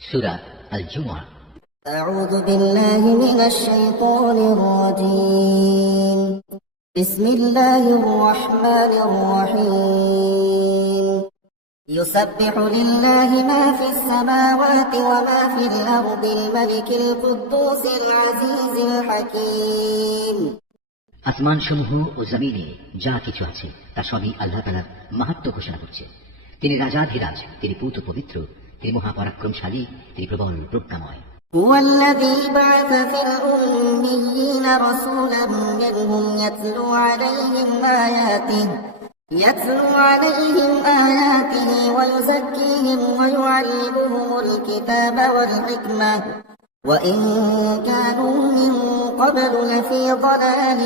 সূরা আল জুমআ। أعوذ بالله من الشيطان الرجيم بسم الله الرحمن الرحيم يسبح لله ما في السماوات وما في الأرض الملك القدوس العزيز الحكيم। আসমান সমূহ ও জমিনে যা কিছু আছে তা সবই আল্লাহ তাআলার মাহাত্ম্য ঘোষণা করছে। তিনি রাজাধিরাজ, তিনি পূত পবিত্র, তিনি মহাপরাক্রমশালী, তিনি প্রবল প্রজ্ঞাময়। هو الذي بعث في الأميين رسولا منهم يتلو عليهم آياته ويزكيهم ويعلمهم الكتاب والحكمة وإن كانوا من قبل لفي ضلال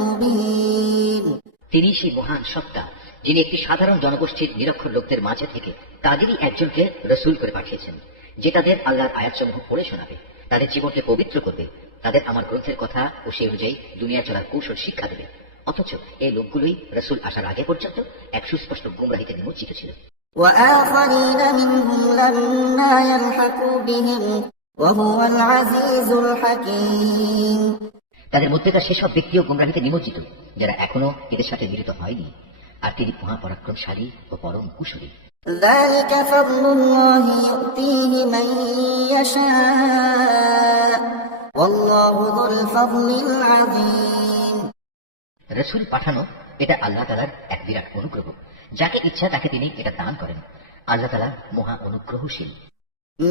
مبين। তিনি সেই মহান সত্তা যিনি একটি সাধারণ জনগোষ্ঠীর নিরক্ষর লোকদের মাঝে থেকে তাদেরই একজনকে রসূল করে পাঠিয়েছেন, যে তাদের আল্লাহর আয়াতসমূহ পড়ে শোনাবে, তাদের জীবনকে পবিত্র করবে, তাদের আমার গ্রন্থের কথা ও সেই অনুযায়ী দুনিয়া চলার কৌশল শিক্ষা দেবে। অথচ এই লোকগুলোই রসূল আসার আগে পর্যন্ত এক সুস্পষ্ট গুমরাহিতে নিমজ্জিত ছিল। وآخرين منهم لما يلحقوا بهم وهو العزيز الحكيم। তাদের মধ্যেকার সেসব ব্যক্তিও গুমরাহিতে নিমজ্জিত যারা এখনো এদের সাথে মিলিত হয়নি, আর তিনি মহাপরাক্রমশালী ও পরম কুশলী। ذلك فضل الله يؤتيه من يشاء والله ذو الفضل العظيم। রসূল পাঠানো এটা আল্লাহ তাআলার এক বিরাট অনুগ্রহ, যাকে ইচ্ছা তাকে তিনি এটা দান করেন। আল্লাহ তাআলা মহা অনুগ্রহশীল।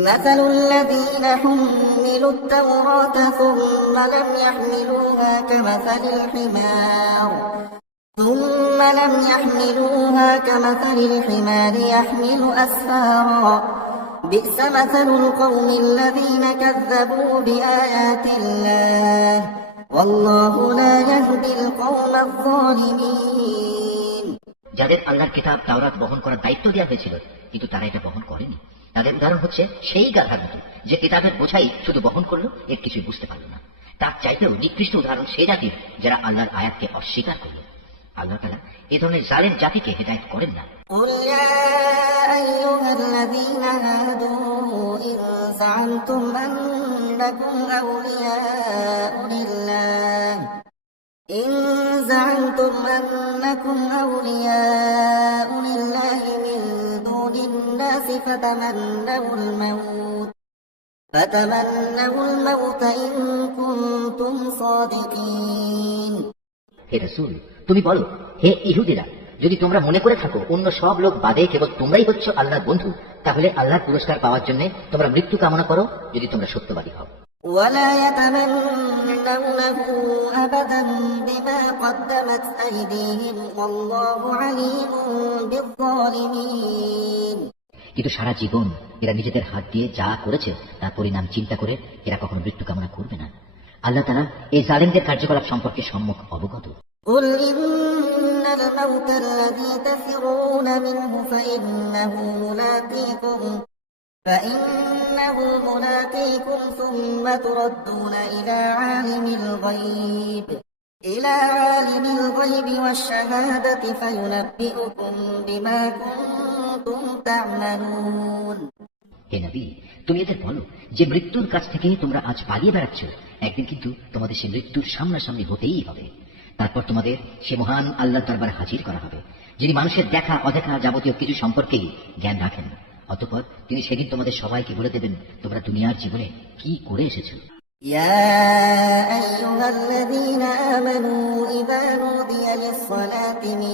مثل الذين حملوا التوراة ثم لم يحملوها كمثل الحمار يحمل أسفارا بئس مثل القوم الذين كذبوا بآيات الله والله لا يهدي القوم الظالمين। যাদের আল্লাহর কিতাব তাওরাত বহন করার দায়িত্ব দেওয়া হয়েছিল কিন্তু তারা এটা বহন করেনি, তাদের উদাহরণ হচ্ছে সেই গাধার মতো যে কিতাবের বোঝাই শুধু বহন করলো, এর কিছুই বুঝতে পারল না। তার চাইতেও নিকৃষ্ট উদাহরণ সেই জাতির যারা আল্লাহর আয়াতকে অস্বীকার করল। আল্লাহ তাআলা এ ধরনের জালেম জাতিকে হেদায়েত করেন না। قل يا أيها الذين هادوا إن زعمتم أنكم أولياء لله من دون الناس فتمنوا الموت إن كنتم صادقين। হে রাসূল, তুমি বলো, হে ইহুদিরা, যদি তোমরা মনে করে থাকো অন্য সব লোক বাদে কেবল তোমরাই হচ্ছ আল্লাহর বন্ধু, তাহলে আল্লাহর পুরস্কার পাওয়ার জন্য তোমরা মৃত্যু কামনা করো, যদি তোমরা সত্যবাদী হও। ولا يتمنونه أبدا بما قدمت أيديهم والله عليم بالظالمين। কিন্তু সারা জীবন এরা নিজেদের হাত দিয়ে যা করেছে তার পরিণাম চিন্তা করে এরা কখনো মৃত্যু কামনা করবে না। আল্লাহ তাআলা এই জালেমদের কার্যকলাপ সম্পর্কে সম্যক অবগত। قل إن الموت الذي تفرون منه فإنه ملاقيكم ثم تردون إلى عالم الغيب والشهادة فينبئكم بما كنتم تعملون। হে নবী, তুমি এদের বলো যে মৃত্যুর কাছ থেকে তোমরা আজ পালিয়ে বেড়াচ্ছ, একদিন কিন্তু তোমাদের সে মৃত্যুর সামনাসামনি হতেই হবে। তারপর তোমাদের সে মহান আল্লাহর দরবারে হাজির করা হবে, যিনি মানুষের দেখা অদেখা যাবতীয় কিছু সম্পর্কেই জ্ঞান রাখেন। অতঃপর তিনি সেদিন তোমাদের সবাইকে বলে দেবেন তোমরা দুনিয়ার জীবনে কি করে এসেছো। يا أيها الذين آمنوا إذا نودي للصلاة من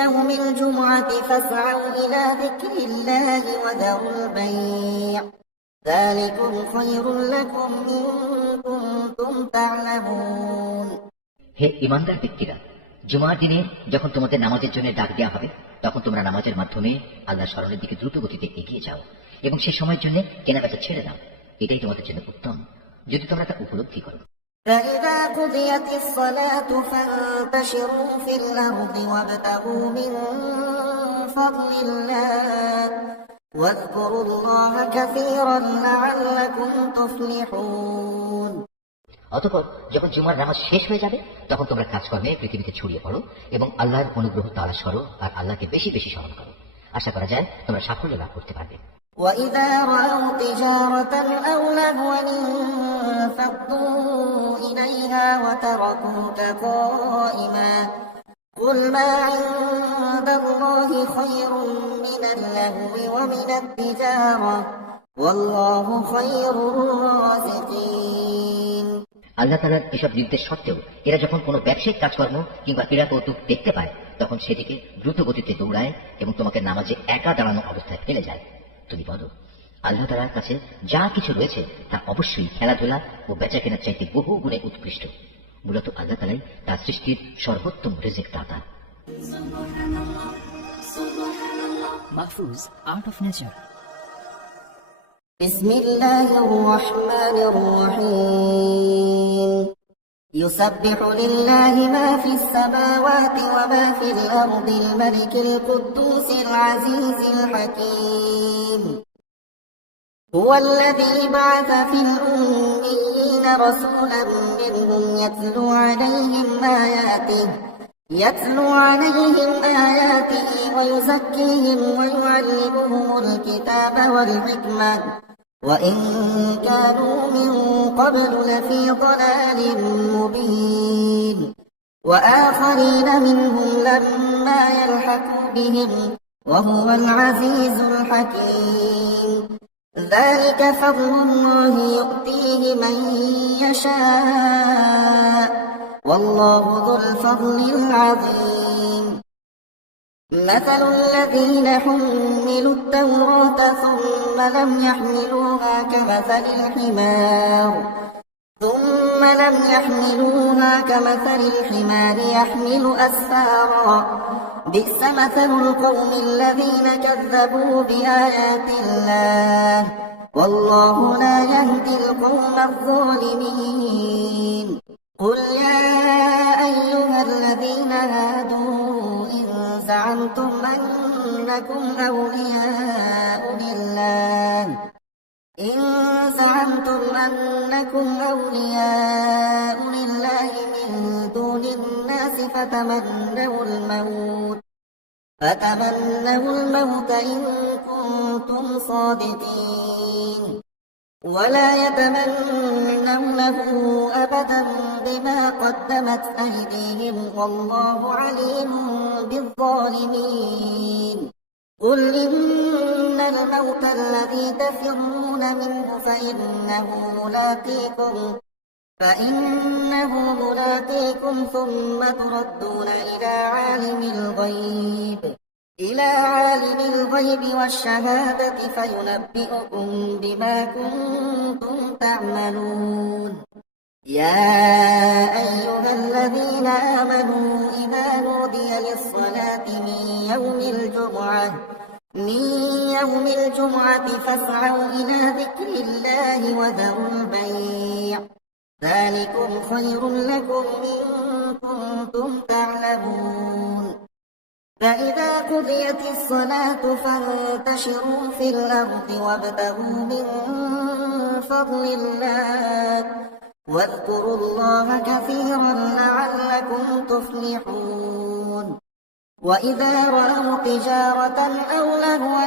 يوم الجمعة فاسعوا إلى ذكر الله وذروا البيع ذلكم خير لكم إن كنتم تعلمون। হে ঈমানদার ব্যক্তিরা, জুমার দিনে যখন তোমাদের নামাজের জন্য ডাক দেওয়া হবে, তখন তোমরা নামাজের মাধ্যমে আল্লাহর স্মরণের দিকে দ্রুত গতিতে এগিয়ে যাও এবং সে সময়ের জন্য কেনাবেচা ছেড়ে দাও, এটাই তোমাদের জন্য উত্তম যদি তোমরা তা উপলব্ধি করো। فإذا قضيت الصلاة فانتشروا في الأرض وابتغوا من فضل الله واذكروا الله كثيرا لعلكم تفلحون। অতঃপর যখন জুমার নামাজ শেষ হয়ে যাবে তখন তোমরা কাজকর্মে পৃথিবীতে ছড়িয়ে পড়ো এবং আল্লাহর অনুগ্রহ তালাশ করো আর আল্লাহকে বেশি বেশি স্মরণ করো। আশা করা যায় তোমরা সাফল্য লাভ করতে পারবে। وإذا رأوا تجارة أو لهوا انفضوا إليها وتركوك قائما قل ما عند الله خير من اللهو ومن التجارة والله خير الرازقين। আল্লাহ তাআলার এসব নির্দেশ সত্ত্বেও এরা যখন কোনো ব্যবসায়িক কাজকর্ম কিংবা ক্রীড়া কৌতুক দেখতে পায় তখন সেটিকে দ্রুত গতিতে দৌড়ায় এবং তোমাকে নামাজে একা দাঁড়ানো অবস্থায় ফেলে যায়। তুমি বলো, আল্লাহ তাআলার কাছে যা কিছু রয়েছে তা অবশ্যই খেলাধুলা ও বেচা কেনার চাইতে বহু গুণে উৎকৃষ্ট। মূলত আল্লাহ তাআলাই তার সৃষ্টির সর্বোত্তম রিজিক দাতা। Mahfuz, Art of Nature. بسم الله الرحمن الرحيم يسبح لله ما في السماوات وما في الأرض الملك القدوس العزيز الحكيم هو الذي بعث في الأميين رسولا منهم يتلو عليهم آياته ويزكيهم ويعلمهم الكتاب والحكمة وإن كانوا من قبل لفي ضلال مبين وآخرين منهم لما يلحقوا بهم وهو العزيز الحكيم ذلك فضل الله يؤتيه من يشاء والله ذو الفضل العظيم مثل الذين حملوا التوراة ثم لم يحملوها كمثل الحمار يحمل أسفارا بئس مثل القوم الذين كذبوا بآيات الله والله لا يهدي القوم الظالمين قل يا أيها الذين هادوا إن زعمتم أنكم أولياء لله من دون الناس فتمنوا الموت إن كنتم صادقين ولا يتمنونه أبدا بما قدمت أيديهم والله عليم بالظالمين قل إن الموت الذي تفرون منه فإنه ملاقيكم ثم تردون إلى عالم الغيب والشهادة فينبئكم بما كنتم تعملون يا أيها الذين آمنوا إذا نودي للصلاة من يوم الجمعة فاسعوا إلى ذكر الله وذروا البيع ذلكم خير لكم إن كنتم تعلمون فإذا قضيت الصلاة فانتشروا في الأرض وابتغوا من فضل الله واذكروا الله كثيرا لعلكم تفلحون وإذا رأوا تجارة أو لهوا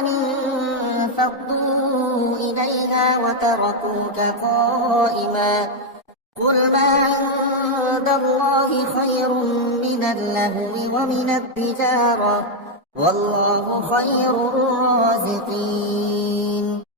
انفضوا إليها وتركوك قائما قل ما عند الله خير من اللهو ومن التجارة والله خير الرازقين